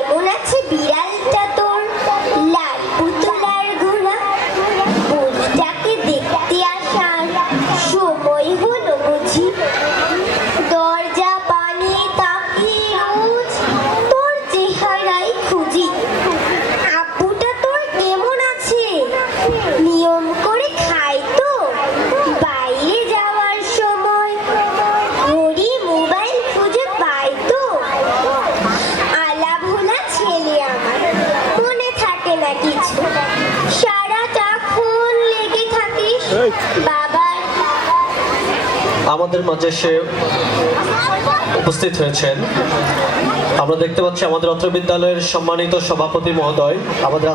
কেমন আছে বিড়ালটা তোর? লাল পুতুলার ঘোড়া, বুড়িটাকে দেখতে আসার সময় হলো বুঝি? দরজা পানে তাকিয়ে রোজ তোর চেহারাই খুঁজি। আব্বুটা তোর কেমন আছে? নিয়ম করে খায় তো? বাইরে যাওয়ার সময় ঘড়ি মোবাইল খুঁজে পায় তো? আলা ভোলা ছেলে আমার, মনে থাকে না কিছু, সারাটাক্ষণ লেগে থাকিস বাবার। আমাদের মাঝে সে উপস্থিত হয়েছেন। আমরা দেখতে পাচ্ছি আমাদের অত্র বিদ্যালয়ের সম্মানিত সভাপতি মহোদয়, আমাদের